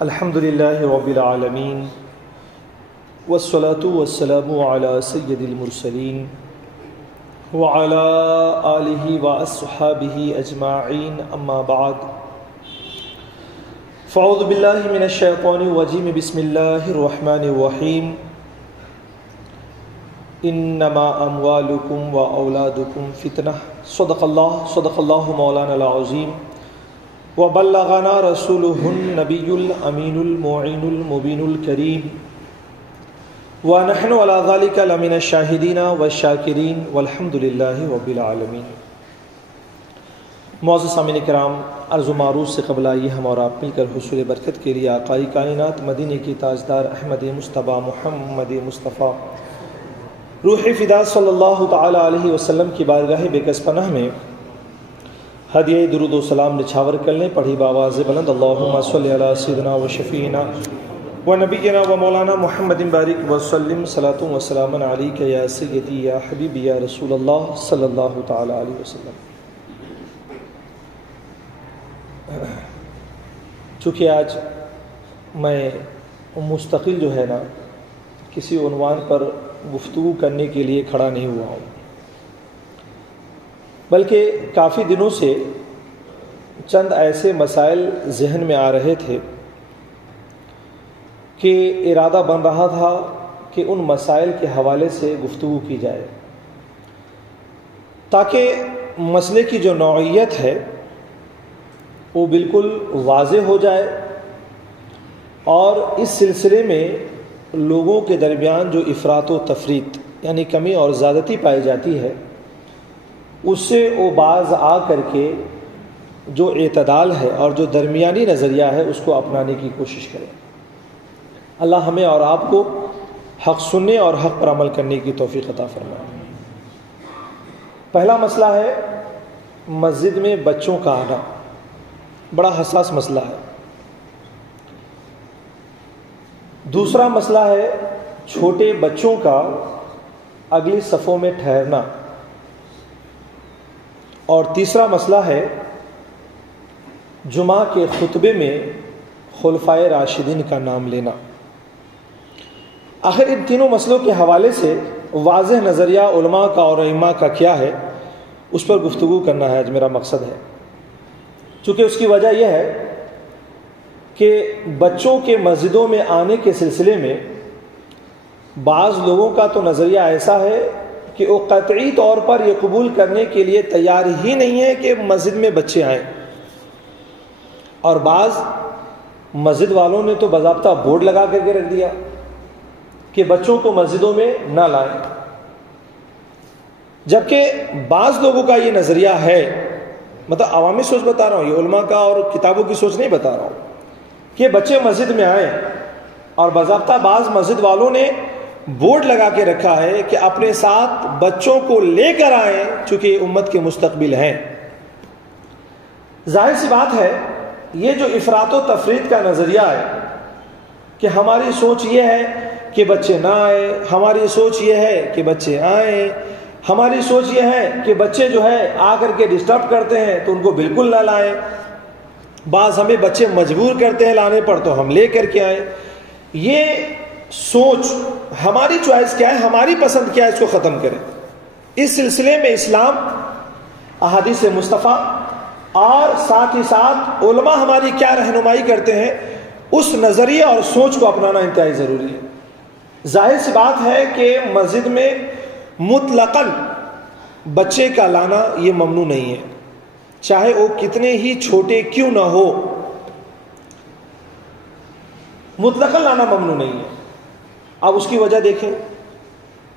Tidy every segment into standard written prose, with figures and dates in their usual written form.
الحمد للہ رب العالمین والصلاة والسلام علی سید المرسلین وعلی آلہ واصحابہ اجمعین اما بعد فاعوذ باللہ من الشیطان الرجیم بسم اللہ الرحمن الرحیم انما اموالکم واولادکم فتنہ صدق اللہ مولانا العظیم وبلغنا رسوله النبی الامین المعین المبین الکریم ونحن على ذلك لمن الشاہدین والشاکرین والحمد للہ رب العالمین۔ معزز سامعین کرام، عرض و معروض سے قبل آئیے ہم اور آپ مل کر حصول برکت کے لیے آقائے کائنات مدینے کی تاجدار احمد مصطفیٰ محمد مصطفیٰ روح فدا صلی اللہ تعالی علیہ وسلم کی بارگاہ بےکس پناہ میں ہدیہ درود و سلام نچھاور کر لیں، پڑھی بآواز بلند اللہم صلی علی سیدنا و شفیعنا و نبینا و مولانا محمد بارک وسلم صلاۃ و سلام علیک یا سیدی یا حبیبی یا رسول اللہ صلی اللہ تعالی علیہ وسلم۔ چونکہ آج میں مستقل جو ہے نا کسی عنوان پر گفتگو کرنے کے لیے کھڑا نہیں ہوا ہوں، بلکہ کافی دنوں سے چند ایسے مسائل ذہن میں آ رہے تھے کہ ارادہ بن رہا تھا کہ ان مسائل کے حوالے سے گفتگو کی جائے تاکہ مسئلے کی جو نوعیت ہے وہ بالکل واضح ہو جائے، اور اس سلسلے میں لوگوں کے درمیان جو افراط و تفریط یعنی کمی اور زیادتی پائی جاتی ہے اس سے وہ باز آ کر کے جو اعتدال ہے اور جو درمیانی نظریہ ہے اس کو اپنانے کی کوشش کریں۔ اللہ ہمیں اور آپ کو حق سننے اور حق پر عمل کرنے کی توفیق عطا فرمائے۔ پہلا مسئلہ ہے مسجد میں بچوں کا آنا، بڑا حساس مسئلہ ہے۔ دوسرا مسئلہ ہے چھوٹے بچوں کا اگلی صفوں میں ٹھہرنا، اور تیسرا مسئلہ ہے جمعہ کے خطبے میں خلفائے راشدین کا نام لینا۔ آخر ان تینوں مسئلوں کے حوالے سے واضح نظریہ علماء کا اور ائمہ کا کیا ہے اس پر گفتگو کرنا ہے، آج میرا مقصد ہے۔ چونکہ اس کی وجہ یہ ہے کہ بچوں کے مسجدوں میں آنے کے سلسلے میں بعض لوگوں کا تو نظریہ ایسا ہے کہ وہ قطعی طور پر یہ قبول کرنے کے لیے تیار ہی نہیں ہے کہ مسجد میں بچے آئیں، اور بعض مسجد والوں نے تو باضابطہ بورڈ لگا کر کے رکھ دیا کہ بچوں کو مسجدوں میں نہ لائیں، جبکہ بعض لوگوں کا یہ نظریہ ہے، مطلب عوامی سوچ بتا رہا ہوں، یہ علماء کا اور کتابوں کی سوچ نہیں بتا رہا ہوں، کہ بچے مسجد میں آئیں، اور باضابطہ بعض مسجد والوں نے بورڈ لگا کے رکھا ہے کہ اپنے ساتھ بچوں کو لے کر آئیں چونکہ یہ امت کے مستقبل ہیں۔ ظاہر سی بات ہے یہ جو افراط و تفریط کا نظریہ ہے کہ ہماری سوچ یہ ہے کہ بچے نہ آئیں، ہماری سوچ یہ ہے کہ بچے آئیں، ہماری سوچ یہ ہے کہ بچے جو ہے آ کر کے ڈسٹرب کرتے ہیں تو ان کو بالکل نہ لائیں، بعض ہمیں بچے مجبور کرتے ہیں لانے پر تو ہم لے کر کے آئیں، یہ سوچ ہماری چوائس کیا ہے، ہماری پسند کیا ہے، اس کو ختم کریں۔ اس سلسلے میں اسلام، احادیث مصطفیٰ اور ساتھ ہی ساتھ علماء ہماری کیا رہنمائی کرتے ہیں اس نظریے اور سوچ کو اپنانا انتہائی ضروری ہے۔ ظاہر سی بات ہے کہ مسجد میں مطلقاً بچے کا لانا یہ ممنوع نہیں ہے، چاہے وہ کتنے ہی چھوٹے کیوں نہ ہو، مطلقاً لانا ممنوع نہیں ہے۔ اب اس کی وجہ دیکھیں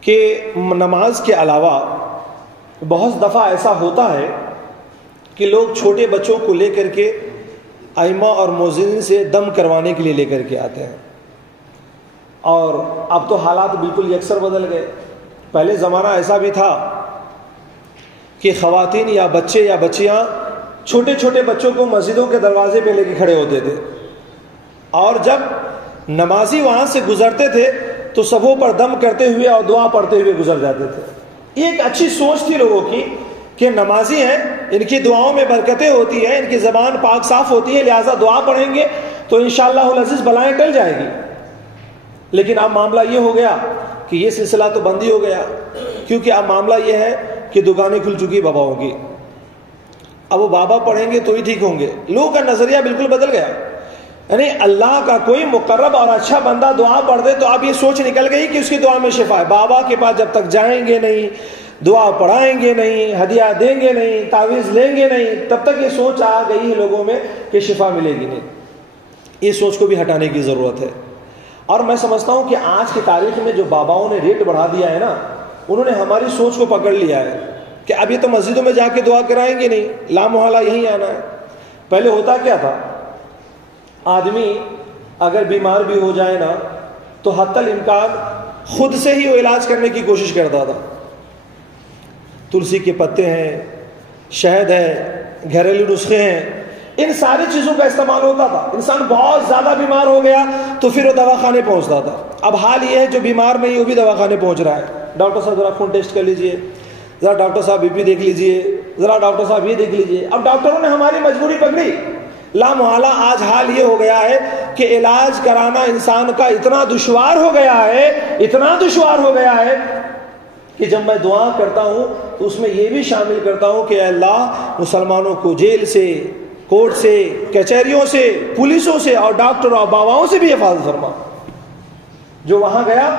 کہ نماز کے علاوہ بہت دفعہ ایسا ہوتا ہے کہ لوگ چھوٹے بچوں کو لے کر کے ائمہ اور مؤذنین سے دم کروانے کے لیے لے کر کے آتے ہیں، اور اب تو حالات بالکل یکسر بدل گئے۔ پہلے زمانہ ایسا بھی تھا کہ خواتین یا بچے یا بچیاں چھوٹے چھوٹے بچوں کو مسجدوں کے دروازے پہ لے کے کھڑے ہوتے تھے، اور جب نمازی وہاں سے گزرتے تھے تو صفوں پر دم کرتے ہوئے اور دعا پڑھتے ہوئے گزر جاتے تھے۔ یہ ایک اچھی سوچ تھی لوگوں کی کہ نمازی ہیں، ان کی دعاؤں میں برکتیں ہوتی ہیں، ان کی زبان پاک صاف ہوتی ہے، لہٰذا دعا پڑھیں گے، تو انشاءاللہ العزیز بلائیں ٹل جائے گی. لیکن اب معاملہ یہ ہو گیا کہ یہ سلسلہ تو بند ہی ہو گیا, کیونکہ اب معاملہ یہ ہے کہ دکانیں کھل چکی باباؤں کی. اب وہ بابا پڑھیں گے تو ہی ٹھیک ہوں گے. لوگوں کا نظریہ بالکل بدل گیا. یعنی اللہ کا کوئی مقرب اور اچھا بندہ دعا پڑھ دے تو اب یہ سوچ نکل گئی کہ اس کی دعا میں شفا ہے. بابا کے پاس جب تک جائیں گے نہیں, دعا پڑھائیں گے نہیں, ہدیہ دیں گے نہیں, تعویذ لیں گے نہیں, تب تک یہ سوچ آ گئی ہے لوگوں میں کہ شفا ملے گی نہیں. یہ سوچ کو بھی ہٹانے کی ضرورت ہے. اور میں سمجھتا ہوں کہ آج کی تاریخ میں جو باباؤں نے ریٹ بڑھا دیا ہے نا, انہوں نے ہماری سوچ کو پکڑ لیا ہے کہ اب یہ تو مسجدوں میں جا کے دعا کرائیں گے نہیں, لا محالہ یہیں آنا ہے. پہلے ہوتا کیا تھا, آدمی اگر بیمار بھی ہو جائے نا تو حتی الامکان خود سے ہی وہ علاج کرنے کی کوشش کرتا تھا. تلسی کے پتے ہیں, شہد ہے, گھریلو نسخے ہیں, ان ساری چیزوں کا استعمال ہوتا تھا. انسان بہت زیادہ بیمار ہو گیا تو پھر وہ دواخانے پہنچتا تھا. اب حال یہ ہے جو بیمار نہیں وہ بھی دواخانے پہنچ رہا ہے. ڈاکٹر صاحب ذرا خون ٹیسٹ کر لیجئے, ذرا ڈاکٹر صاحب بی پی دیکھ لیجئے, ذرا ڈاکٹر صاحب یہ دیکھ لیجئے. اب ڈاکٹروں نے ہماری مجبوری پکڑی. لا محالہ آج حال یہ ہو گیا ہے کہ علاج کرانا انسان کا اتنا دشوار ہو گیا ہے, اتنا دشوار ہو گیا ہے کہ جب میں دعا کرتا ہوں تو اس میں یہ بھی شامل کرتا ہوں کہ اے اللہ مسلمانوں کو جیل سے, کورٹ سے, کچہریوں سے, پولیسوں سے اور ڈاکٹروں اور باباؤں سے بھی حفاظت فرما. جو وہاں گیا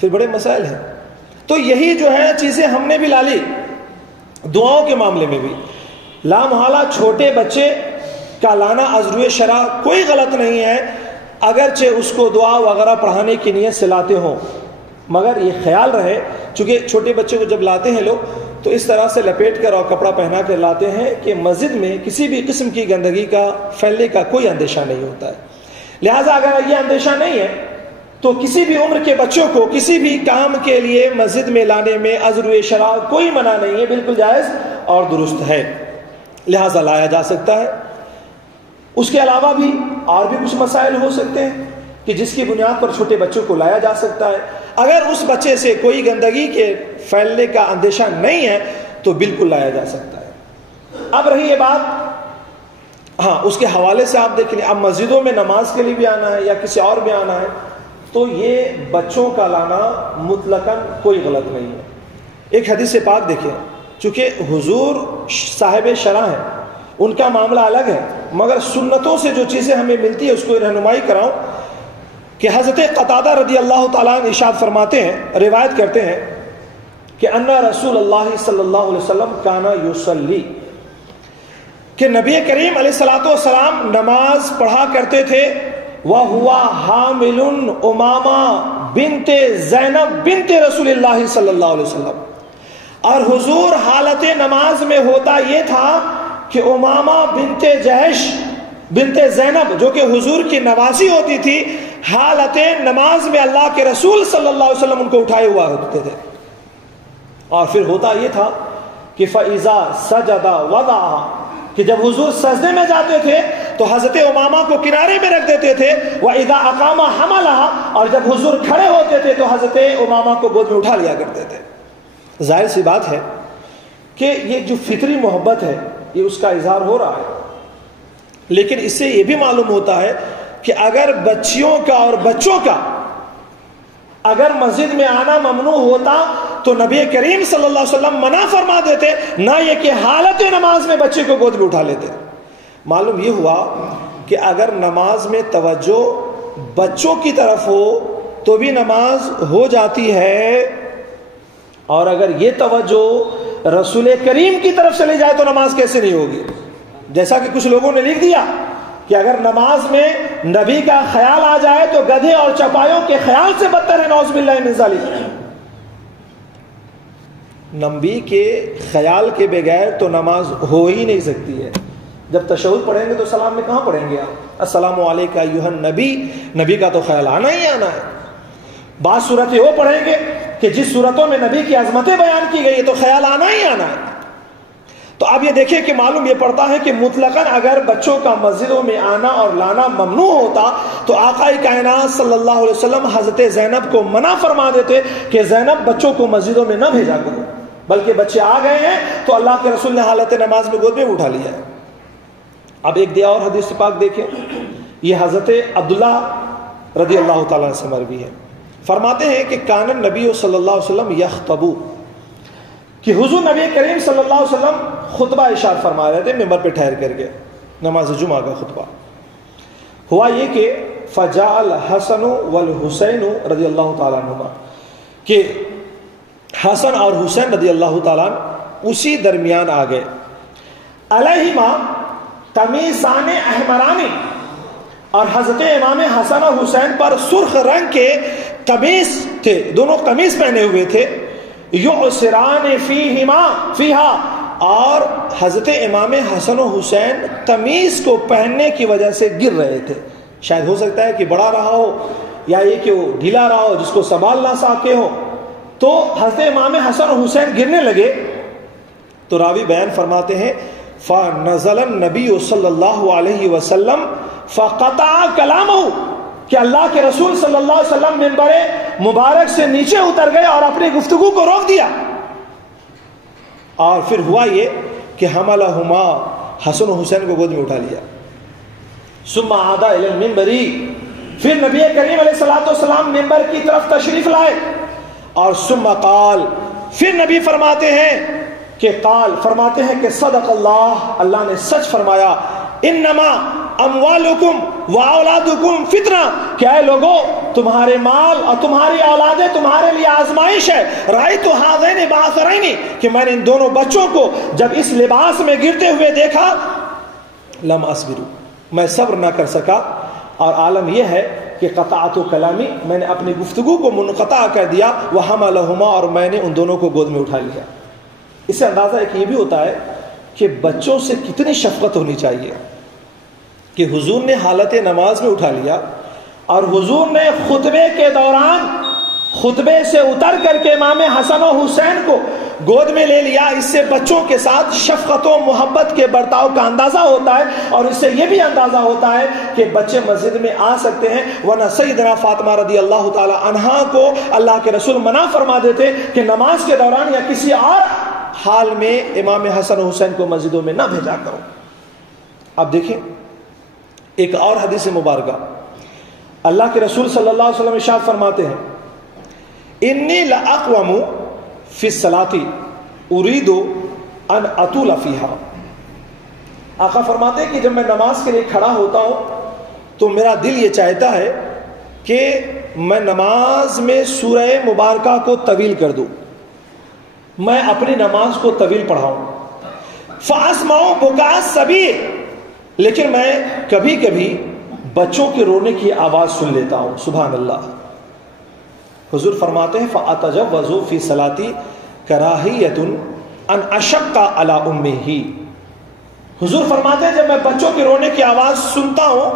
پھر بڑے مسائل ہیں. تو یہی جو ہے چیزیں ہم نے بھی لا لی. دعاؤں کے معاملے میں بھی لا محالہ چھوٹے بچے کا لانا از روئے شرع کوئی غلط نہیں ہے, اگرچہ اس کو دعا وغیرہ پڑھانے کی نیت سے لاتے ہوں, مگر یہ خیال رہے چونکہ چھوٹے بچے کو جب لاتے ہیں لوگ تو اس طرح سے لپیٹ کر اور کپڑا پہنا کر لاتے ہیں کہ مسجد میں کسی بھی قسم کی گندگی کا پھیلنے کا کوئی اندیشہ نہیں ہوتا ہے. لہٰذا اگر یہ اندیشہ نہیں ہے تو کسی بھی عمر کے بچوں کو کسی بھی کام کے لیے مسجد میں لانے میں از روئے شرع کوئی منع نہیں ہے, بالکل جائز اور درست ہے. لہٰذا لایا جا سکتا ہے. اس کے علاوہ بھی اور بھی کچھ مسائل ہو سکتے ہیں کہ جس کی بنیاد پر چھوٹے بچوں کو لایا جا سکتا ہے. اگر اس بچے سے کوئی گندگی کے پھیلنے کا اندیشہ نہیں ہے تو بالکل لایا جا سکتا ہے. اب رہی یہ بات, ہاں اس کے حوالے سے آپ دیکھ لیں, اب مسجدوں میں نماز کے لیے بھی آنا ہے یا کسی اور بھی آنا ہے تو یہ بچوں کا لانا مطلقاً کوئی غلط نہیں ہے. ایک حدیث پاک دیکھیں, چونکہ حضور صاحب شرع ہیں, ان کا معاملہ الگ ہے, مگر سنتوں سے جو چیزیں ہمیں ملتی ہے اس کو رہنمائی کراؤں کہ حضرت قتادہ رضی اللہ تعالیٰ عنہ ارشاد فرماتے ہیں, روایت کرتے ہیں کہ ان رسول اللہ صلی اللہ علیہ وسلم کانا یصلی, کہ نبی کریم علیہ الصلوۃ والسلام نماز پڑھا کرتے تھے, وَهُوَ حَامِلٌ أُمَامَةَ بنت زینب بنت رسول اللہ صلی اللہ علیہ وسلم, اور حضور حالت نماز میں ہوتا یہ تھا کہ امامہ بنت جہش بنت زینب جو کہ حضور کی نواسی ہوتی تھی, حالت نماز میں اللہ کے رسول صلی اللہ علیہ وسلم ان کو اٹھائے ہوا ہوتے تھے. اور پھر ہوتا یہ تھا کہ فَإِذَا سَجَدَ وَضَعَهَا, کہ جب حضور سجدے میں جاتے تھے تو حضرت امامہ کو کنارے میں رکھ دیتے تھے, وَإِذَا أَقَامَ حَمَلَهَا, اور جب حضور کھڑے ہوتے تھے تو حضرت امامہ کو گود میں اٹھا لیا کرتے تھے. ظاہر سی بات ہے کہ یہ جو فطری محبت ہے یہ اس کا اظہار ہو رہا ہے, لیکن اس سے یہ بھی معلوم ہوتا ہے کہ اگر بچیوں کا اور بچوں کا اگر مسجد میں آنا ممنوع ہوتا تو نبی کریم صلی اللہ علیہ وسلم منع فرما دیتے, نہ یہ کہ حالت نماز میں بچے کو گود میں اٹھا لیتے. معلوم یہ ہوا کہ اگر نماز میں توجہ بچوں کی طرف ہو تو بھی نماز ہو جاتی ہے, اور اگر یہ توجہ رسول کریم کی طرف چلی جائے تو نماز کیسے نہیں ہوگی. جیسا کہ کچھ لوگوں نے لکھ دیا کہ اگر نماز میں نبی کا خیال آ جائے تو گدھے اور چپایوں کے خیال سے بدتر ہے, نعوذ باللہ من ذالک. نبی کے خیال کے بغیر تو نماز ہو ہی نہیں سکتی ہے. جب تشہد پڑھیں گے تو سلام میں کہاں پڑھیں گے آپ, السلام علیکہ ایھا النبی, نبی کا تو خیال آنا ہی آنا ہے. بعض صورتیں وہ پڑھیں گے کہ جس صورتوں میں نبی کی عظمتیں بیان کی گئی تو خیال آنا ہی آنا ہے. تو اب یہ دیکھیں کہ معلوم یہ پڑتا ہے کہ مطلقاً اگر بچوں کا مسجدوں میں آنا اور لانا ممنوع ہوتا تو آقا کائنات صلی اللہ علیہ وسلم حضرت زینب کو منع فرما دیتے کہ زینب بچوں کو مسجدوں میں نہ بھیجا کرو, بلکہ بچے آ گئے ہیں تو اللہ کے رسول نے حالت نماز میں گود میں اٹھا لیا ہے. اب ایک دیا اور حدیث پاک دیکھیں, یہ حضرت عبداللہ رضی اللہ تعالیٰ سے مروی ہے. فرماتے ہیں کہ کان النبی صلی اللہ علیہ وسلم یخطبو، کہ حضور نبی کریم صلی اللہ علیہ وسلم خطبہ ارشاد فرما رہے تھے ممبر پہ ٹھہر کر کے، نماز جمعہ کا خطبہ. ہوا یہ کہ فجاء الحسن والحسین رضی اللہ تعالیٰ عنہما، کہ حسن اور حسین رضی اللہ تعالیٰ اسی درمیان آ گئے. علیہما قمیصان احمرانی، اور حضرت امام حسن اور حسین پر سرخ رنگ کے قمیص تھے، دونوں قمیص پہنے ہوئے تھے. یعصران فیہا، اور حضرت امام حسن و حسین قمیص کو پہننے کی وجہ سے گر رہے تھے. شاید ہو سکتا ہے کہ بڑا رہا ہو یا یہ کہ وہ ڈھیلا رہا ہو جس کو سنبھال نہ سکے ہو، تو حضرت امام حسن و حسین گرنے لگے. تو راوی بیان فرماتے ہیں فنزل النبی صلی اللہ علیہ وسلم فقطع کلامہ، کہ اللہ کے رسول صلی اللہ علیہ وسلم منبر مبارک سے نیچے اتر گئے اور اپنی گفتگو کو روک دیا. اور پھر ہوا یہ کہ حملہما، حسن و حسین کو گود میں اٹھا لیا. ثم عاد الی المنبر، پھر نبی کریم علیہ الصلوۃ والسلام منبر کی طرف تشریف لائے. اور ثم قال، پھر نبی فرماتے ہیں کہ قال، فرماتے ہیں کہ صدق اللہ، اللہ نے سچ فرمایا. انما اموالکم و اولادکم فتنہ، کہ اے لوگو تمہارے مال اور تمہاری اولادیں تمہارے لیے آزمائش ہے. رأیت ہذین بعثرین، کہ میں نے ان دونوں بچوں کو جب اس لباس میں گرتے ہوئے دیکھا، لم اصبر، میں صبر نہ کر سکا. اور عالم یہ ہے کہ قطعت کلامی، میں نے اپنی گفتگو کو منقطع کر دیا. وحملہما، اور میں نے ان دونوں کو گود میں اٹھا لیا. اس سے اندازہ ایک یہ بھی ہوتا ہے کہ بچوں سے کتنی شفقت ہونی چاہیے کہ حضور نے حالت نماز میں اٹھا لیا، اور حضور نے خطبے کے دوران خطبے سے اتر کر کے امام حسن و حسین کو گود میں لے لیا. اس سے بچوں کے ساتھ شفقت و محبت کے برتاؤ کا اندازہ ہوتا ہے، اور اس سے یہ بھی اندازہ ہوتا ہے کہ بچے مسجد میں آ سکتے ہیں. ورنہ سیدنا فاطمہ رضی اللہ تعالی عنہا کو اللہ کے رسول منع فرما دیتے کہ نماز کے دوران یا کسی اور حال میں امام حسن و حسین کو مسجدوں میں نہ بھیجا کرو. اب دیکھیں ایک اور حدیث مبارکہ، اللہ کے رسول صلی اللہ علیہ وسلم ارشاد فرماتے ہیں انی لاقوم فی الصلاۃ ارید ان اطول فیہا. آقا فرماتے ہیں کہ جب میں نماز کے لیے کھڑا ہوتا ہوں تو میرا دل یہ چاہتا ہے کہ میں نماز میں سورہ مبارکہ کو طویل کر دوں، میں اپنی نماز کو طویل پڑھاؤں. فاسمع بکاء الصبی، لیکن میں کبھی کبھی بچوں کے رونے کی آواز سن لیتا ہوں. سبحان اللہ. حضور فرماتے ہیں فاتجوز فی صلاتی کراہیۃ ان اشق علی امہ. حضور فرماتے ہیں جب میں بچوں کے رونے کی آواز سنتا ہوں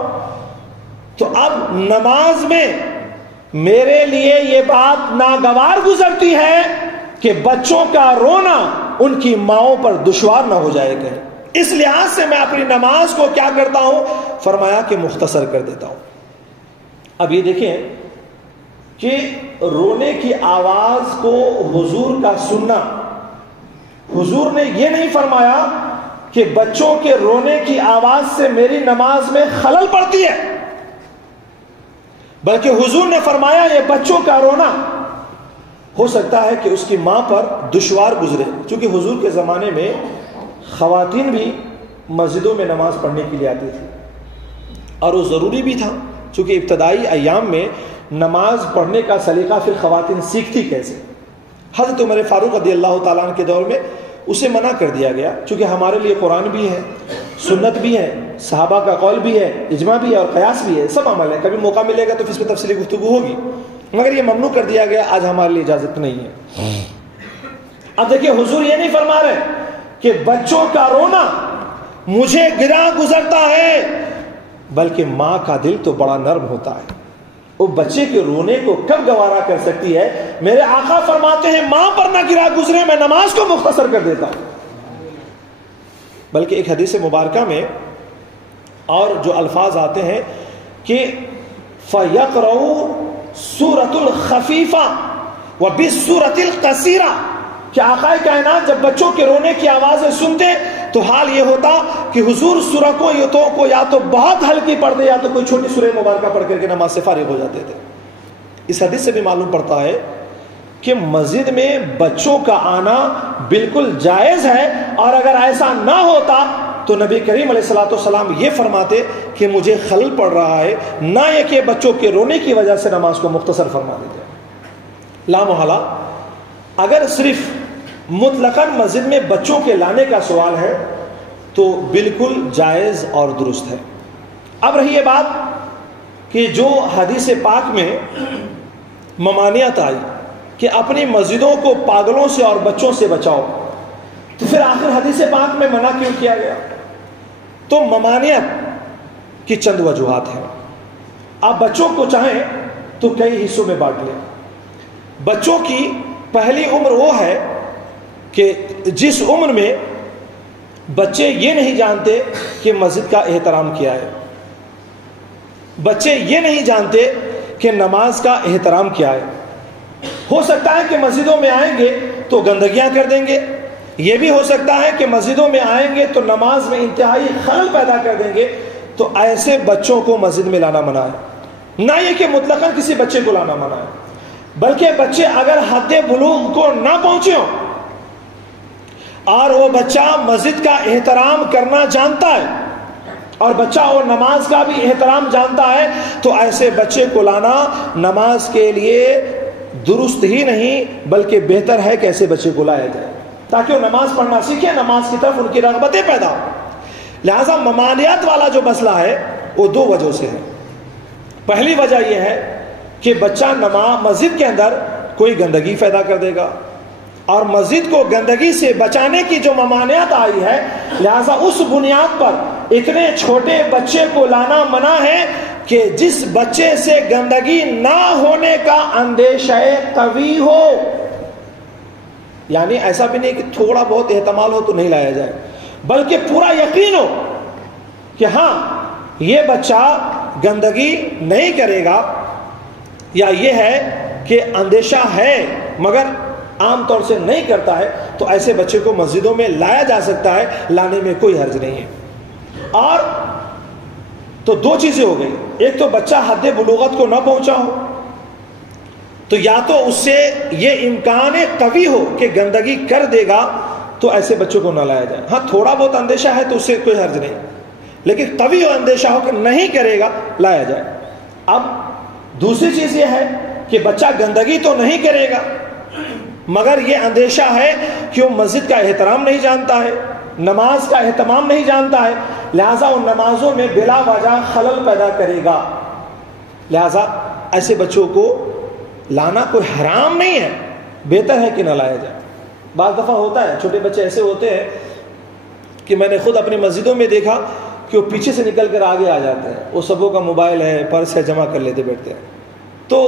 تو اب نماز میں میرے لیے یہ بات ناگوار گزرتی ہے کہ بچوں کا رونا ان کی ماؤں پر دشوار نہ ہو جائے گا. اس لحاظ سے میں اپنی نماز کو کیا کرتا ہوں، فرمایا کہ مختصر کر دیتا ہوں. اب یہ دیکھیں کہ رونے کی آواز کو حضور کا سننا، حضور نے یہ نہیں فرمایا کہ بچوں کے رونے کی آواز سے میری نماز میں خلل پڑتی ہے، بلکہ حضور نے فرمایا یہ بچوں کا رونا ہو سکتا ہے کہ اس کی ماں پر دشوار گزرے. چونکہ حضور کے زمانے میں خواتین بھی مسجدوں میں نماز پڑھنے کے لیے آتی تھی، اور وہ ضروری بھی تھا، چونکہ ابتدائی ایام میں نماز پڑھنے کا سلیقہ پھر خواتین سیکھتی کیسے. حضرت عمر فاروق رضی اللہ تعالیٰ عنہ کے دور میں اسے منع کر دیا گیا، چونکہ ہمارے لیے قرآن بھی ہے، سنت بھی ہے، صحابہ کا قول بھی ہے، اجماع بھی ہے اور قیاس بھی ہے، سب عمل ہے. کبھی موقع ملے گا تو پھر اس پہ تفصیلی گفتگو ہوگی، مگر یہ ممنوع کر دیا گیا. آج ہمارے لیے اجازت نہیں ہے. اب دیکھیں حضور یہ نہیں فرما رہے کہ بچوں کا رونا مجھے گراں گزرتا ہے، بلکہ ماں کا دل تو بڑا نرم ہوتا ہے، وہ بچے کے رونے کو کب گوارا کر سکتی ہے. میرے آقا فرماتے ہیں ماں پر نہ گرا گزرے، میں نماز کو مختصر کر دیتا ہوں. بلکہ ایک حدیث مبارکہ میں اور جو الفاظ آتے ہیں کہ فَيَقْرَؤُ سورۃ الخفیفہ وَبِالسورۃ القصیرہ، کہ آقا کائنات جب بچوں کے رونے کی آوازیں سنتے تو حال یہ ہوتا کہ حضور سورہ کو یا تو بہت ہلکی پڑھ دے یا تو کوئی چھوٹی سورہ مبارکہ پڑھ کر کے نماز سے فارغ ہو جاتے تھے۔ اس حدیث سے بھی معلوم پڑتا ہے کہ مسجد میں بچوں کا آنا بالکل جائز ہے، اور اگر ایسا نہ ہوتا تو نبی کریم علیہ الصلوۃ والسلام یہ فرماتے کہ مجھے خلل پڑ رہا ہے، نہ یہ کہ بچوں کے رونے کی وجہ سے نماز کو مختصر فرما دیتے۔ لا محالہ اگر صرف مطلقاً مسجد میں بچوں کے لانے کا سوال ہے تو بالکل جائز اور درست ہے۔ اب رہی یہ بات کہ جو حدیث پاک میں ممانعت آئی کہ اپنی مسجدوں کو پاگلوں سے اور بچوں سے بچاؤ، تو پھر آخر حدیث پاک میں منع کیوں کیا گیا؟ تو ممانعت کی چند وجوہات ہیں۔ آپ بچوں کو چاہیں تو کئی حصوں میں بانٹ لیں۔ بچوں کی پہلی عمر وہ ہے کہ جس عمر میں بچے یہ نہیں جانتے کہ مسجد کا احترام کیا ہے، بچے یہ نہیں جانتے کہ نماز کا احترام کیا ہے۔ ہو سکتا ہے کہ مسجدوں میں آئیں گے تو گندگیاں کر دیں گے، یہ بھی ہو سکتا ہے کہ مسجدوں میں آئیں گے تو نماز میں انتہائی خلل پیدا کر دیں گے، تو ایسے بچوں کو مسجد میں لانا منع ہے۔ نہ یہ کہ مطلقاً کسی بچے کو لانا منع ہے، بلکہ بچے اگر حد بلوغ کو نہ پہنچے ہوں اور وہ بچہ مسجد کا احترام کرنا جانتا ہے اور بچہ اور نماز کا بھی احترام جانتا ہے، تو ایسے بچے کو لانا نماز کے لیے درست ہی نہیں بلکہ بہتر ہے کہ ایسے بچے کو لایا جائے تاکہ وہ نماز پڑھنا سیکھے، نماز کی طرف ان کی رغبتیں پیدا ہو۔ لہذا ممانعت والا جو مسئلہ ہے وہ دو وجہ سے ہے۔ پہلی وجہ یہ ہے کہ بچہ مسجد کے اندر کوئی گندگی پیدا کر دے گا، اور مسجد کو گندگی سے بچانے کی جو ممانعت آئی ہے، لہذا اس بنیاد پر اتنے چھوٹے بچے کو لانا منع ہے کہ جس بچے سے گندگی نہ ہونے کا اندیشہ قوی ہو، یعنی ایسا بھی نہیں کہ تھوڑا بہت احتمال ہو تو نہیں لایا جائے، بلکہ پورا یقین ہو کہ ہاں یہ بچہ گندگی نہیں کرے گا، یا یہ ہے کہ اندیشہ ہے مگر عام طور سے نہیں کرتا ہے، تو ایسے بچے کو مسجدوں میں لایا جا سکتا ہے، لانے میں کوئی حرج نہیں ہے۔ اور تو دو چیزیں ہو گئی، ایک تو بچہ حد بلوغت کو نہ پہنچا ہو تو یا تو اس سے یہ امکان قوی ہو کہ گندگی کر دے گا، تو ایسے بچوں کو نہ لایا جائے۔ ہاں تھوڑا بہت اندیشہ ہے تو اس سے کوئی حرج نہیں، لیکن قوی ہو اندیشہ ہو کہ نہیں کرے گا، لایا جائے۔ اب دوسری چیز یہ ہے کہ بچہ گندگی تو نہیں کرے گا مگر یہ اندیشہ ہے کہ وہ مسجد کا احترام نہیں جانتا ہے، نماز کا اہتمام نہیں جانتا ہے، لہٰذا ان نمازوں میں بلا وجہ خلل پیدا کرے گا، لہٰذا ایسے بچوں کو لانا کوئی حرام نہیں ہے، بہتر ہے کہ نہ لایا جائے۔ بعض دفعہ ہوتا ہے چھوٹے بچے ایسے ہوتے ہیں کہ میں نے خود اپنی مسجدوں میں دیکھا کہ وہ پیچھے سے نکل کر آگے آ جاتے ہیں، وہ سبوں کا موبائل ہے، پرس ہے، جمع کر لیتے بیٹھتے ہیں، تو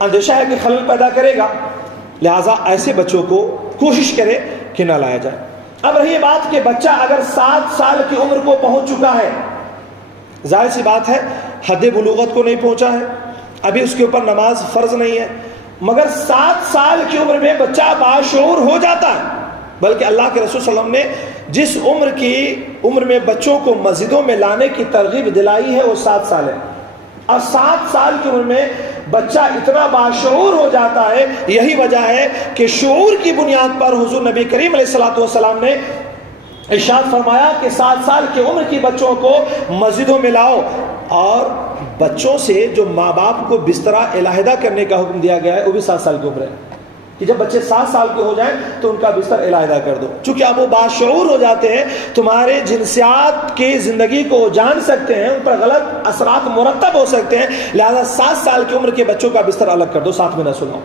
اندیشہ ہے کہ خلل پیدا کرے گا، لہٰذا ایسے بچوں کو کوشش کرے کہ نہ لایا جائے۔ اب رہی بات کہ بچہ اگر 7 سال کی عمر کو پہنچ چکا ہے، ظاہر سی بات ہے حد بلوغت کو نہیں پہنچا ہے، ابھی اس کے اوپر نماز فرض نہیں ہے، مگر 7 سال کی عمر میں بچہ باشعور ہو جاتا ہے، بلکہ اللہ کے رسول صلی اللہ علیہ وسلم نے جس عمر میں بچوں کو مسجدوں میں لانے کی ترغیب دلائی ہے وہ 7 سال ہے، اور 7 سال کی عمر میں بچہ اتنا باشعور ہو جاتا ہے، یہی وجہ ہے کہ شعور کی بنیاد پر حضور نبی کریم علیہ الصلوۃ والسلام نے ارشاد فرمایا کہ 7 سال کی عمر کی بچوں کو مسجدوں میں لاؤ، اور بچوں سے جو ماں باپ کو بسترہ علیحدہ کرنے کا حکم دیا گیا ہے وہ بھی 7 سال کی عمر ہے، کہ جب بچے 7 سال کے ہو جائیں تو ان کا بستر علیحدہ کر دو، چونکہ اب وہ باشعور ہو جاتے ہیں، تمہارے جنسیات کی زندگی کو جان سکتے ہیں، ان پر غلط اثرات مرتب ہو سکتے ہیں، لہذا 7 سال کی عمر کے بچوں کا بستر الگ کر دو، ساتھ میں نہ سلاؤ۔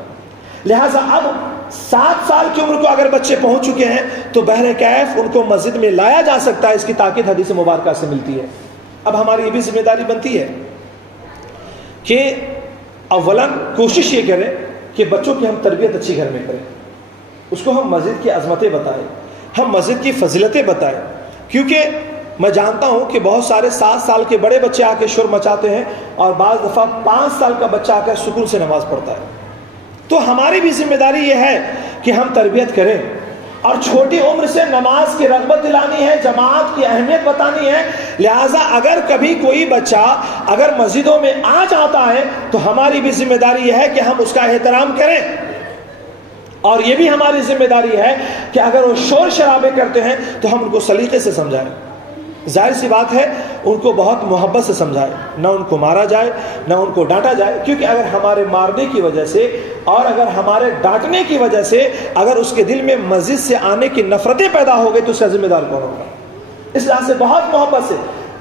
لہذا اب 7 سال کی عمر کو اگر بچے پہنچ چکے ہیں تو بہرکیف ان کو مسجد میں لایا جا سکتا ہے، اس کی تاکید حدیث مبارکہ سے ملتی ہے۔ اب ہماری یہ بھی ذمہ داری بنتی ہے کہ اولاً کوشش یہ کریں کہ بچوں کی ہم تربیت اچھی گھر میں کریں، اس کو ہم مسجد کی عظمتیں بتائیں، ہم مسجد کی فضیلتیں بتائیں، کیونکہ میں جانتا ہوں کہ بہت سارے 7 سال کے بڑے بچے آ کے شور مچاتے ہیں اور بعض دفعہ 5 سال کا بچہ آ کر سکون سے نماز پڑھتا ہے۔ تو ہماری بھی ذمہ داری یہ ہے کہ ہم تربیت کریں، اور چھوٹی عمر سے نماز کی رغبت دلانی ہے، جماعت کی اہمیت بتانی ہے. لہٰذا اگر کبھی کوئی بچہ اگر مسجدوں میں آ جاتا ہے تو ہماری بھی ذمہ داری یہ ہے کہ ہم اس کا احترام کریں، اور یہ بھی ہماری ذمہ داری ہے کہ اگر وہ شور شرابے کرتے ہیں تو ہم ان کو سلیقے سے سمجھائیں. ظاہر سی بات ہے ان کو بہت محبت سے سمجھائیں، نہ ان کو مارا جائے نہ ان کو ڈانٹا جائے، کیونکہ اگر ہمارے مارنے کی وجہ سے اور اگر ہمارے ڈانٹنے کی وجہ سے اگر اس کے دل میں مسجد سے آنے کی نفرتیں پیدا ہو گئی تو اس کا ذمہ دار کون ہوگا؟ اس لحاظ سے بہت محبت سے،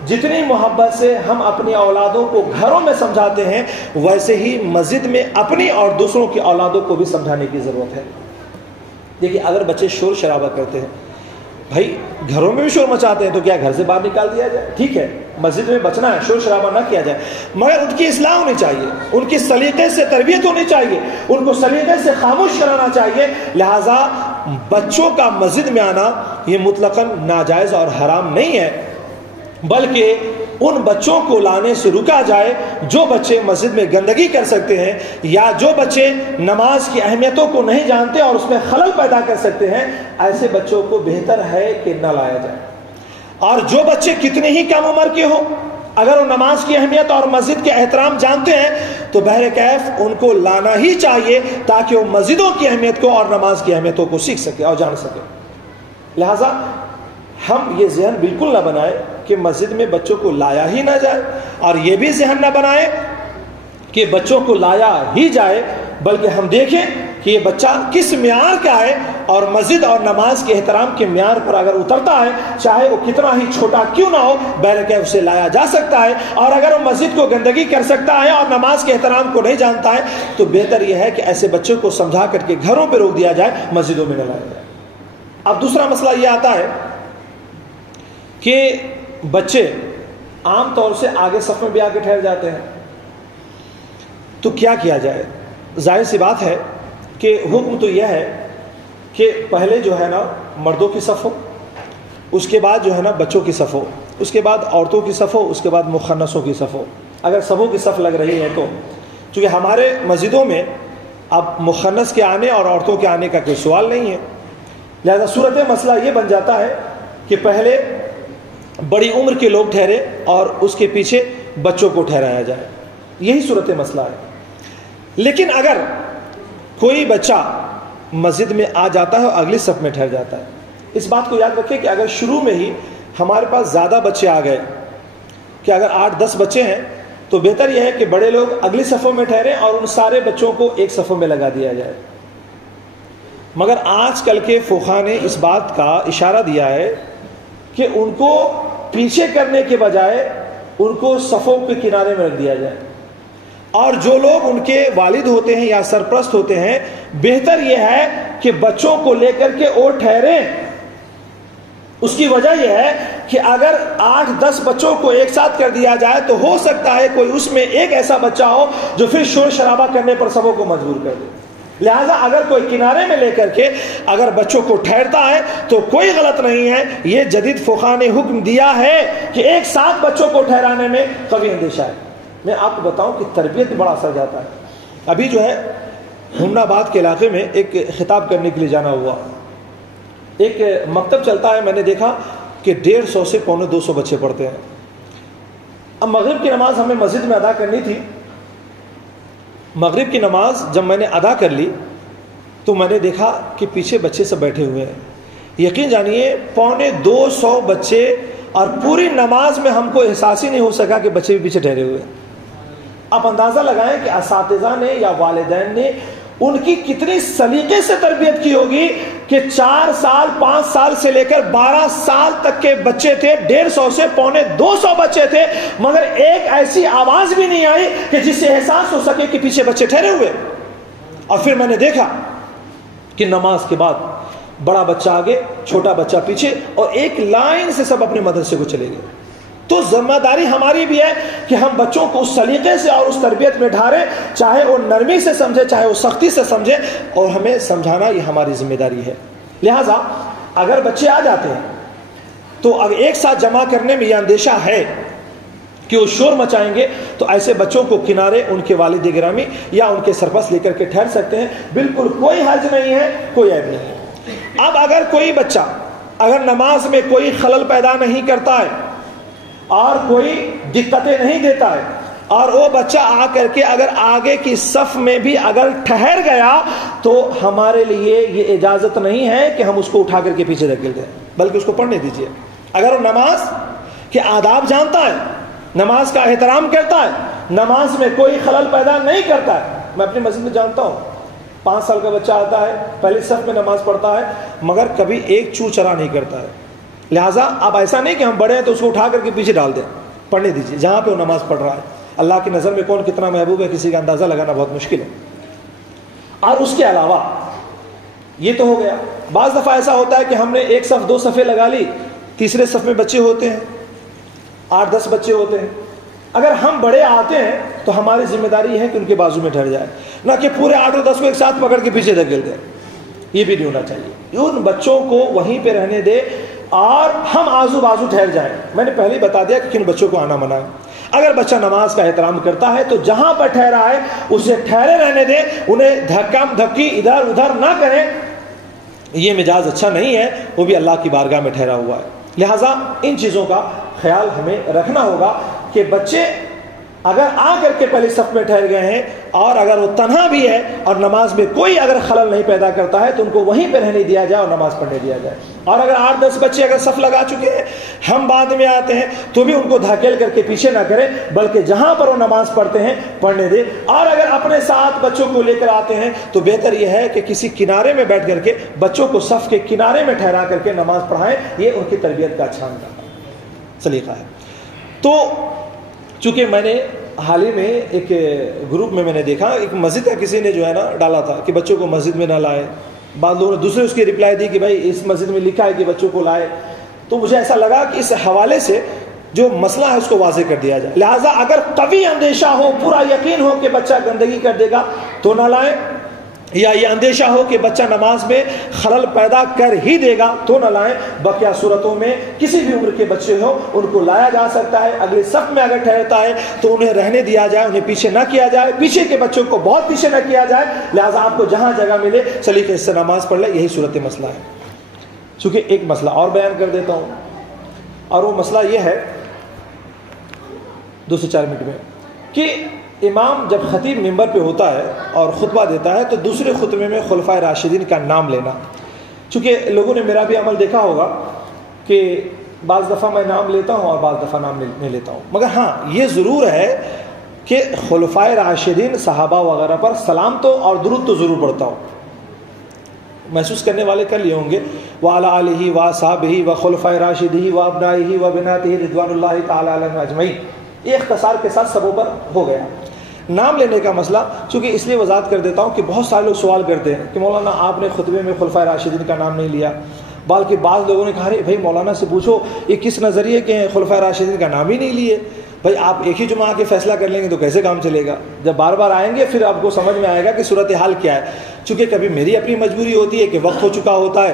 جتنی محبت سے ہم اپنی اولادوں کو گھروں میں سمجھاتے ہیں ویسے ہی مسجد میں اپنی اور دوسروں کی اولادوں کو بھی سمجھانے کی ضرورت ہے. دیکھیے اگر بچے شور شرابہ کرتے ہیں، بھائی گھروں میں بھی شور مچاتے ہیں تو کیا گھر سے باہر نکال دیا جائے؟ ٹھیک ہے مسجد میں بچنا ہے، شور شرابہ نہ کیا جائے، مگر ان کی اصلاح ہونی چاہیے، ان کی سلیقے سے تربیت ہونی چاہیے، ان کو سلیقے سے خاموش کرانا چاہیے. لہٰذا بچوں کا مسجد میں آنا یہ مطلقاً ناجائز اور حرام نہیں ہے، بلکہ ان بچوں کو لانے سے رکا جائے جو بچے مسجد میں گندگی کر سکتے ہیں یا جو بچے نماز کی اہمیتوں کو نہیں جانتے اور اس میں خلل پیدا کر سکتے ہیں، ایسے بچوں کو بہتر ہے کہ نہ لایا جائے. اور جو بچے کتنے ہی کم عمر کے ہوں اگر وہ نماز کی اہمیت اور مسجد کے احترام جانتے ہیں تو بہرکیف ان کو لانا ہی چاہیے تاکہ وہ مسجدوں کی اہمیت کو اور نماز کی اہمیتوں کو سیکھ سکے اور جان سکے. لہٰذا ہم یہ ذہن بالکل نہ بنائیں کہ مسجد میں بچوں کو لایا ہی نہ جائے، اور یہ بھی ذہن نہ بنائیں کہ بچوں کو لایا ہی جائے، بلکہ ہم دیکھیں کہ یہ بچہ کس معیار کا ہے اور مسجد اور نماز کے احترام کے معیار پر اگر اترتا ہے چاہے وہ کتنا ہی چھوٹا کیوں نہ ہو بہرکیف اسے لایا جا سکتا ہے. اور اگر وہ مسجد کو گندگی کر سکتا ہے اور نماز کے احترام کو نہیں جانتا ہے تو بہتر یہ ہے کہ ایسے بچوں کو سمجھا کر کے گھروں پہ روک دیا جائے، مسجدوں میں نہ لایا جائے. اب دوسرا مسئلہ یہ آتا ہے کہ بچے عام طور سے آگے صف میں بھی آ کے ٹھہر جاتے ہیں، تو کیا کیا جائے؟ ظاہر سی بات ہے کہ حکم تو یہ ہے کہ پہلے جو ہے نا مردوں کی صف ہو، اس کے بعد جو ہے نا بچوں کی صف ہو، اس کے بعد عورتوں کی صف ہو، اس کے بعد مخنثوں کی صف ہو. اگر سبوں کی صف لگ رہی ہے تو، چونکہ ہمارے مسجدوں میں اب مخنث کے آنے اور عورتوں کے آنے کا کوئی سوال نہیں ہے، لہذا صورت مسئلہ یہ بن جاتا ہے کہ پہلے بڑی عمر کے لوگ ٹھہرے اور اس کے پیچھے بچوں کو ٹھہرایا جائے. یہی صورت مسئلہ ہے. لیکن اگر کوئی بچہ مسجد میں آ جاتا ہے اور اگلی صف میں ٹھہر جاتا ہے، اس بات کو یاد رکھیں کہ اگر شروع میں ہی ہمارے پاس زیادہ بچے آ گئے کہ اگر 8-10 بچے ہیں تو بہتر یہ ہے کہ بڑے لوگ اگلی صفوں میں ٹھہریں اور ان سارے بچوں کو ایک صفوں میں لگا دیا جائے. مگر آج کل کے فقہا نے اس بات کا اشارہ دیا ہے کہ ان کو پیچھے کرنے کے بجائے ان کو صفوں کے کنارے میں رکھ دیا جائے، اور جو لوگ ان کے والد ہوتے ہیں یا سرپرست ہوتے ہیں بہتر یہ ہے کہ بچوں کو لے کر کے وہ ٹھہریں. اس کی وجہ یہ ہے کہ اگر 8-10 بچوں کو ایک ساتھ کر دیا جائے تو ہو سکتا ہے کوئی اس میں ایک ایسا بچہ ہو جو پھر شور شرابہ کرنے پر سبوں کو مجبور کر دے. لہٰذا اگر کوئی کنارے میں لے کر کے اگر بچوں کو ٹھہرتا ہے تو کوئی غلط نہیں ہے. یہ جدید فقہا نے حکم دیا ہے کہ ایک ساتھ بچوں کو ٹھہرانے میں قوی اندیشہ ہے. میں آپ کو بتاؤں کہ تربیت بڑا اثر جاتا ہے. ابھی جو ہے ہمنا آباد کے علاقے میں ایک خطاب کرنے کے لیے جانا ہوا، ایک مکتب چلتا ہے، میں نے دیکھا کہ 150 سے 250 بچے پڑھتے ہیں. اب مغرب کی نماز ہمیں مسجد میں ادا کرنی تھی. مغرب کی نماز جب میں نے ادا کر لی تو میں نے دیکھا کہ پیچھے بچے سب بیٹھے ہوئے ہیں. یقین جانیے 250 بچے، اور پوری نماز میں ہم کو احساس ہی نہیں ہو سکا کہ بچے بھی پیچھے ٹھہرے ہوئے. آپ اندازہ لگائیں کہ اساتذہ نے یا والدین نے ان کی کتنی سلیقے سے تربیت کی ہوگی کہ 4 سال 5 سال سے لے کر 12 سال تک کے بچے تھے، 150 سے 250 بچے تھے، مگر ایک ایسی آواز بھی نہیں آئی کہ جس سے احساس ہو سکے کہ پیچھے بچے ٹھہرے ہوئے. اور پھر میں نے دیکھا کہ نماز کے بعد بڑا بچہ آگے، چھوٹا بچہ پیچھے، اور ایک لائن سے سب اپنے مدرسے کو چلے گئے. تو ذمہ داری ہماری بھی ہے کہ ہم بچوں کو اس سلیقے سے اور اس تربیت میں ڈھاریں، چاہے وہ نرمی سے سمجھے چاہے وہ سختی سے سمجھے، اور ہمیں سمجھانا یہ ہماری ذمہ داری ہے. لہٰذا اگر بچے آ جاتے ہیں تو اگر ایک ساتھ جمع کرنے میں یہ اندیشہ ہے کہ وہ شور مچائیں گے تو ایسے بچوں کو کنارے ان کے والد گرامی یا ان کے سرپرست لے کر کے ٹھہر سکتے ہیں. بالکل کوئی حرج نہیں ہے، کوئی عیب نہیں ہے. اب اگر کوئی بچہ اگر نماز میں کوئی خلل پیدا نہیں کرتا ہے اور کوئی دقتیں نہیں دیتا ہے اور وہ بچہ آ کر کے اگر آگے کی صف میں بھی اگر ٹھہر گیا تو ہمارے لیے یہ اجازت نہیں ہے کہ ہم اس کو اٹھا کر کے پیچھے دھکیل دیں، بلکہ اس کو پڑھنے دیجیے۔ اگر وہ نماز کے آداب جانتا ہے، نماز کا احترام کرتا ہے، نماز میں کوئی خلل پیدا نہیں کرتا ہے۔ میں اپنی مسجد میں جانتا ہوں 5 سال کا بچہ آتا ہے، پہلی صف میں نماز پڑھتا ہے، مگر کبھی ایک چو چرا نہیں کرتا ہے۔ لہٰذا اب ایسا نہیں کہ ہم بڑے ہیں تو اس کو اٹھا کر کے پیچھے ڈال دیں، پڑھنے دیجیے جہاں پہ وہ نماز پڑھ رہا ہے۔ اللہ کی نظر میں کون کتنا محبوب ہے کسی کا اندازہ لگانا بہت مشکل ہے۔ اور اس کے علاوہ یہ تو ہو گیا، بعض دفعہ ایسا ہوتا ہے کہ ہم نے 1 صف 2 صفیں لگا لی، تیسرے صف میں بچے ہوتے ہیں، 8-10 بچے ہوتے ہیں۔ اگر ہم بڑے آتے ہیں تو ہماری ذمہ داری ہے کہ ان کے بازو میں ٹھہر جائے، نہ کہ پورے 8 اور 10 کو ایک ساتھ پکڑ کے پیچھے دھکیل دیں۔ یہ بھی نہیں ہونا چاہیے۔ ان بچوں کو وہیں پہ رہنے دے اور ہم آزو بازو ٹھہر جائیں۔ میں نے پہلے ہی بتا دیا کہ کن بچوں کو آنا منع ہے۔ اگر بچہ نماز کا احترام کرتا ہے تو جہاں پر ٹھہرا ہے اسے ٹھہرے رہنے دیں، انہیں دھکا دھکی ادھر ادھر نہ کریں۔ یہ مزاج اچھا نہیں ہے، وہ بھی اللہ کی بارگاہ میں ٹھہرا ہوا ہے۔ لہٰذا ان چیزوں کا خیال ہمیں رکھنا ہوگا کہ بچے اگر آ کر کے پہلی صف میں ٹھہر گئے ہیں اور اگر وہ تنہا بھی ہے اور نماز میں کوئی اگر خلل نہیں پیدا کرتا ہے تو ان کو وہیں پہ رہنے دیا جائے اور نماز پڑھنے دیا جائے۔ اور اگر 8-10 بچے اگر صف لگا چکے ہیں، ہم بعد میں آتے ہیں، تو بھی ان کو دھکیل کر کے پیچھے نہ کریں، بلکہ جہاں پر وہ نماز پڑھتے ہیں پڑھنے دیں۔ اور اگر اپنے ساتھ بچوں کو لے کر آتے ہیں تو بہتر یہ ہے کہ کسی کنارے میں بیٹھ کر کے بچوں کو صف کے کنارے میں ٹھہرا کر کے نماز پڑھائیں۔ یہ ان کی تربیت کا اچھا سلیقہ ہے۔ تو چونکہ میں نے حال ہی میں ایک گروپ میں نے دیکھا، ایک مسجد کا کسی نے جو ہے نا ڈالا تھا کہ بچوں کو مسجد میں نہ لائے، بعض لوگوں نے دوسرے اس کی رپلائی دی کہ بھائی اس مسجد میں لکھا ہے کہ بچوں کو لائے۔ تو مجھے ایسا لگا کہ اس حوالے سے جو مسئلہ ہے اس کو واضح کر دیا جائے۔ لہٰذا اگر قوی اندیشہ ہو، پورا یقین ہو کہ بچہ گندگی کر دے گا تو نہ لائیں، یا یہ اندیشہ ہو کہ بچہ نماز میں خلل پیدا کر ہی دے گا تو نہ لائیں۔ بقیہ صورتوں میں کسی بھی عمر کے بچے ہوں ان کو لایا جا سکتا ہے۔ اگلے صف میں اگر ٹھہرتا ہے تو انہیں رہنے دیا جائے، انہیں پیچھے نہ کیا جائے، پیچھے کے بچوں کو بہت پیچھے نہ کیا جائے۔ لہٰذا آپ کو جہاں جگہ ملے سلیقے سے نماز پڑھ لیں، یہی صورت مسئلہ ہے۔ چونکہ ایک مسئلہ اور بیان کر دیتا ہوں، اور وہ مسئلہ یہ ہے 2 سے 4 منٹ میں کہ امام جب خطیب ممبر پہ ہوتا ہے اور خطبہ دیتا ہے تو دوسرے خطبے میں خلفائے راشدین کا نام لینا۔ چونکہ لوگوں نے میرا بھی عمل دیکھا ہوگا کہ بعض دفعہ میں نام لیتا ہوں اور بعض دفعہ نام نہیں لیتا ہوں، مگر ہاں یہ ضرور ہے کہ خلفائے راشدین صحابہ وغیرہ پر سلام تو اور درود تو ضرور پڑھتا ہوں۔ محسوس کرنے والے کر لیے ہوں گے وَعَلَىٰ آلِهِ وَأَصْحَابِهِ وَخُلَفَائِ رَاشِدِينَ وَأَبْنَائِهِ وَبَنَاتِهِ رضوان اللہ تعالیٰ علیہم اجمعین۔ یہ اختصار کے ساتھ سبوں پر ہو گیا۔ نام لینے کا مسئلہ چونکہ اس لیے وضاحت کر دیتا ہوں کہ بہت سارے لوگ سوال کرتے ہیں کہ مولانا آپ نے خطبے میں خلفائے راشدین کا نام نہیں لیا، بلکہ بعض لوگوں نے کہا ارے بھائی مولانا سے پوچھو یہ کس نظریے کے ہیں، خلفائے راشدین کا نام ہی نہیں لیے۔ بھائی آپ ایک ہی جمعہ آ کے فیصلہ کر لیں گے تو کیسے کام چلے گا؟ جب بار بار آئیں گے پھر آپ کو سمجھ میں آئے گا کہ صورتحال کیا ہے۔ چونکہ کبھی میری اپنی مجبوری ہوتی ہے کہ وقت ہو چکا ہوتا ہے،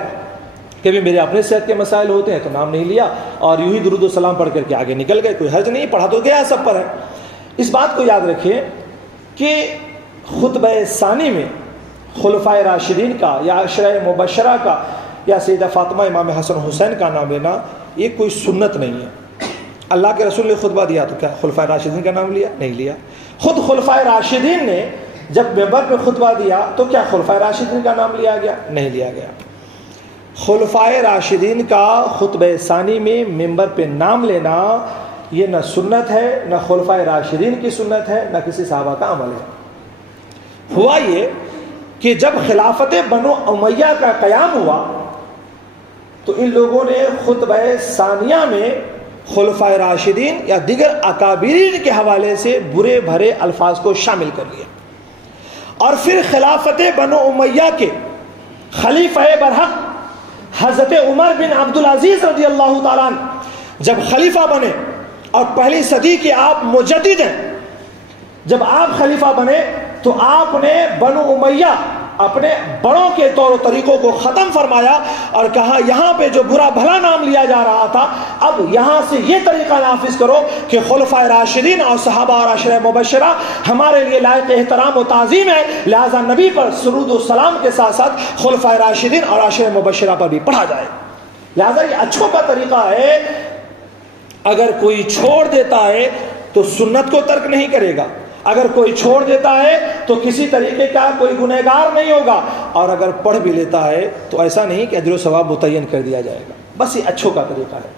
کبھی میرے اپنے صحت کے مسائل ہوتے ہیں تو نام نہیں لیا اور یوں ہی درود و سلام پڑھ کر کے آگے نکل گئے۔ کوئی حرج نہیں، پڑھا تو گیا سب پر ہے۔ اس بات کو یاد رکھیے کہ خطبہ ثانی میں خلفائے راشدین کا یا عشرہ مبشرہ کا یا سیدہ فاطمہ امام حسن حسین کا نام لینا یہ کوئی سنت نہیں ہے۔ اللہ کے رسول نے خطبہ دیا تو کیا خلفائے راشدین کا نام لیا؟ نہیں لیا۔ خود خلفائے راشدین نے جب ممبر پہ خطبہ دیا تو کیا خلفائے راشدین کا نام لیا گیا؟ نہیں لیا گیا۔ خلفائے راشدین کا خطبہ ثانی میں ممبر پہ نام لینا یہ نہ سنت ہے، نہ خلفائے راشدین کی سنت ہے، نہ کسی صحابہ کا عمل ہے۔ ہوا یہ کہ جب خلافت بنو امیہ کا قیام ہوا تو ان لوگوں نے خطبہ ثانیہ میں خلفائے راشدین یا دیگر اکابرین کے حوالے سے برے بھرے الفاظ کو شامل کر لیا، اور پھر خلافت بنو امیہ کے خلیفہ برحق حضرت عمر بن عبدالعزیز رضی اللہ تعالیٰ عنہ جب خلیفہ بنے اور پہلی صدی کے آپ مجدد ہیں، جب آپ خلیفہ بنے تو آپ نے بنو امیہ اپنے بڑوں کے طور و طریقوں کو ختم فرمایا اور کہا یہاں پہ جو برا بھلا نام لیا جا رہا تھا اب یہاں سے یہ طریقہ نافذ کرو کہ خلفائے راشدین اور صحابہ اور عشرہ مبشرہ ہمارے لیے لائق احترام و تعظیم ہے، لہذا نبی پر سرود و سلام کے ساتھ ساتھ خلفائے راشدین اور عشرہ مبشرہ پر بھی پڑھا جائے۔ لہذا یہ اچھوں کا طریقہ ہے، اگر کوئی چھوڑ دیتا ہے تو سنت کو ترک نہیں کرے گا، اگر کوئی چھوڑ دیتا ہے تو کسی طریقے کا کوئی گنہگار نہیں ہوگا، اور اگر پڑھ بھی لیتا ہے تو ایسا نہیں کہ اجر و ثواب متعین کر دیا جائے گا۔ بس یہ اچھوں کا طریقہ ہے۔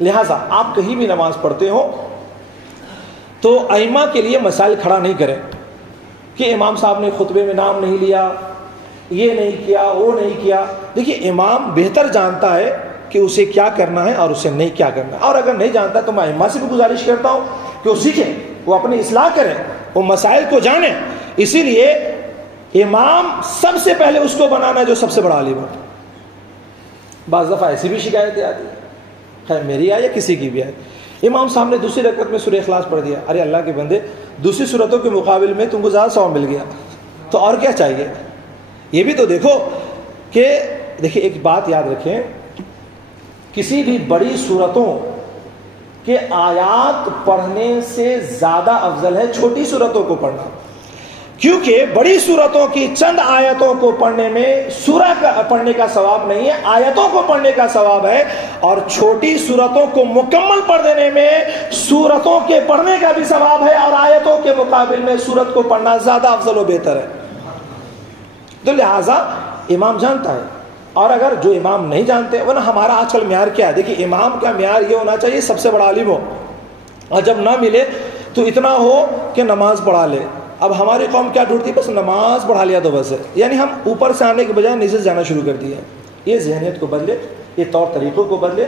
لہٰذا آپ کہیں بھی نماز پڑھتے ہو تو ائمہ کے لیے مسائل کھڑا نہیں کریں کہ امام صاحب نے خطبے میں نام نہیں لیا، یہ نہیں کیا، وہ نہیں کیا۔ دیکھیے امام بہتر جانتا ہے کہ اسے کیا کرنا ہے اور اسے نہیں کیا کرنا ہے، اور اگر نہیں جانتا تو میں ائمہ سے بھی گزارش کرتا ہوں کہ وہ سیکھیں، وہ اپنی اصلاح کریں، وہ مسائل کو جانیں۔ اسی لیے امام سب سے پہلے اس کو بنانا ہے جو سب سے بڑا عالم ہو۔ بعض دفعہ ایسی بھی شکایتیں آتی ہیں، خیر میری آئے یا کسی کی بھی آئے، امام صاحب نے دوسری رکعت میں سورہ اخلاص پڑھ دیا، ارے اللہ کے بندے دوسری صورتوں کے مقابل میں تم کو زیادہ ثواب مل گیا تو اور کیا چاہیے؟ یہ بھی تو دیکھو کہ دیکھیں ایک بات یاد رکھیں، کسی بھی بڑی صورتوں کے آیات پڑھنے سے زیادہ افضل ہے چھوٹی صورتوں کو پڑھنا، کیونکہ بڑی صورتوں کی چند آیتوں کو پڑھنے میں سورہ پڑھنے کا ثواب نہیں ہے، آیتوں کو پڑھنے کا ثواب ہے، اور چھوٹی صورتوں کو مکمل پڑھ دینے میں صورتوں کے پڑھنے کا بھی ثواب ہے، اور آیتوں کے مقابل میں سورت کو پڑھنا زیادہ افضل و بہتر ہے۔ تو لہٰذا امام جانتا ہے، اور اگر جو امام نہیں جانتے، ورنہ ہمارا آج کل معیار کیا ہے؟ دیکھیے امام کا معیار یہ ہونا چاہیے سب سے بڑا عالم ہو، اور جب نہ ملے تو اتنا ہو کہ نماز پڑھا لے۔ اب ہماری قوم کیا ڈھونڈتی ہے؟ بس نماز پڑھا لیا تو بس ہے، یعنی ہم اوپر سے آنے کے بجائے نیچے سے جانا شروع کر دیا۔ یہ ذہنیت کو بدلے، یہ طور طریقوں کو بدلے،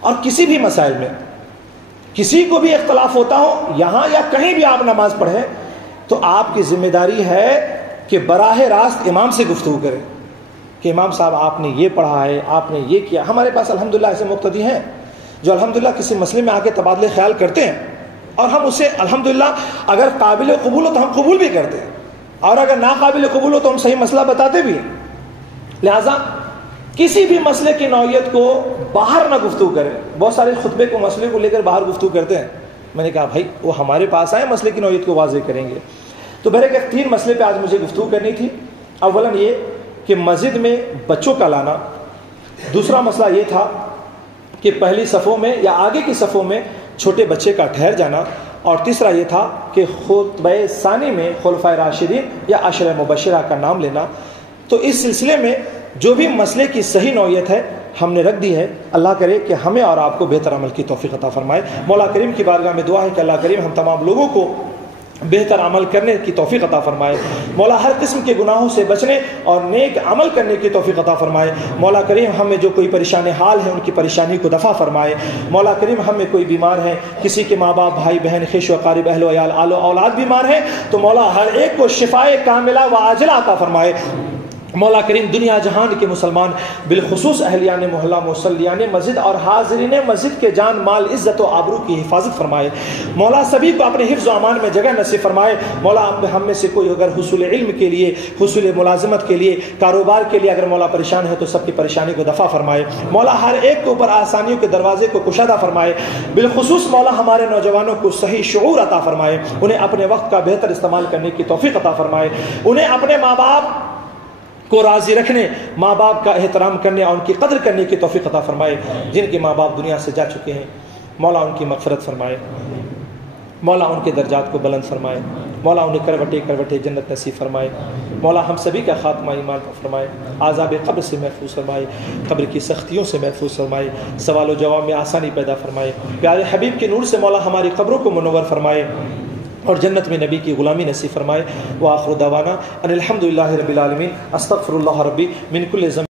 اور کسی بھی مسائل میں کسی کو بھی اختلاف ہوتا ہو، یہاں یا کہیں بھی آپ نماز پڑھیں تو آپ کی ذمہ داری ہے کہ براہ راست امام سے گفتگو کریں کہ امام صاحب آپ نے یہ پڑھا ہے، آپ نے یہ کیا۔ ہمارے پاس الحمدللہ ایسے مقتدی ہیں جو الحمدللہ کسی مسئلے میں آ کے تبادلے خیال کرتے ہیں، اور ہم اسے الحمدللہ اگر قابل قبول ہو تو ہم قبول بھی کرتے ہیں، اور اگر ناقابل قبول ہو تو ہم صحیح مسئلہ بتاتے بھی ہیں۔ لہٰذا کسی بھی مسئلے کی نوعیت کو باہر نہ گفتگو کریں۔ بہت سارے خطبے کو مسئلے کو لے کر باہر گفتگو کرتے ہیں، میں نے کہا بھائی وہ ہمارے پاس آئے، مسئلے کی نوعیت کو واضح کریں گے۔ تو بہرکیف 3 مسئلے پہ آج مجھے گفتگو کرنی تھی۔ اولاً یہ کہ مسجد میں بچوں کا لانا، دوسرا مسئلہ یہ تھا کہ پہلی صفوں میں یا آگے کی صفوں میں چھوٹے بچے کا ٹھہر جانا، اور تیسرا یہ تھا کہ خطبہ ثانی میں خلفائے راشدین یا عشرہ مبشرہ کا نام لینا۔ تو اس سلسلے میں جو بھی مسئلے کی صحیح نوعیت ہے ہم نے رکھ دی ہے، اللہ کرے کہ ہمیں اور آپ کو بہتر عمل کی توفیق عطا فرمائے۔ مولا کریم کی بارگاہ میں دعا ہے کہ اللہ کریم ہم تمام لوگوں کو بہتر عمل کرنے کی توفیق عطا فرمائے۔ مولا ہر قسم کے گناہوں سے بچنے اور نیک عمل کرنے کی توفیق عطا فرمائے۔ مولا کریم ہمیں جو کوئی پریشان حال ہے ان کی پریشانی کو دفع فرمائے۔ مولا کریم ہمیں کوئی بیمار ہے، کسی کے ماں باپ بھائی بہن خیش و اقارب اہل و عیال آل و اولاد بیمار ہیں، تو مولا ہر ایک کو شفائے کاملہ و عاجلہ عطا فرمائے۔ مولا کریم دنیا جہان کے مسلمان بالخصوص اہلیان محلہ مصلیان مسجد اور حاضرین مسجد کے جان مال عزت و آبرو کی حفاظت فرمائے۔ مولا سبھی کو اپنے حفظ و امان میں جگہ نصیب فرمائے۔ مولا ہم میں سے کوئی اگر حصول علم کے لیے، حصول ملازمت کے لیے، کاروبار کے لیے اگر مولا پریشان ہے تو سب کی پریشانی کو دفع فرمائے۔ مولا ہر ایک کے اوپر آسانیوں کے دروازے کو کشادہ فرمائے۔ بالخصوص مولا ہمارے نوجوانوں کو صحیح شعور عطا فرمائے، انہیں اپنے وقت کا بہتر استعمال کرنے کی توفیق عطا فرمائے، انہیں اپنے ماں باپ کو راضی رکھنے، ماں باپ کا احترام کرنے اور ان کی قدر کرنے کی توفیق عطا فرمائے۔ جن کے ماں باپ دنیا سے جا چکے ہیں مولا ان کی مغفرت فرمائے، مولا ان کے درجات کو بلند فرمائے، مولا انہیں کروٹے کروٹے جنت نصیب فرمائے۔ مولا ہم سبھی کا خاتمہ ایمان پر فرمائے، عذاب قبر سے محفوظ فرمائے، قبر کی سختیوں سے محفوظ فرمائے، سوال و جواب میں آسانی پیدا فرمائے، پیارے حبیب کے نور سے مولا ہماری قبروں کو منور فرمائے اور جنت میں نبی کی غلامی نصیب فرمائے۔ وآخر دعوانا ان الحمد للہ رب العالمین، استغفر اللہ ربی من کل ذنب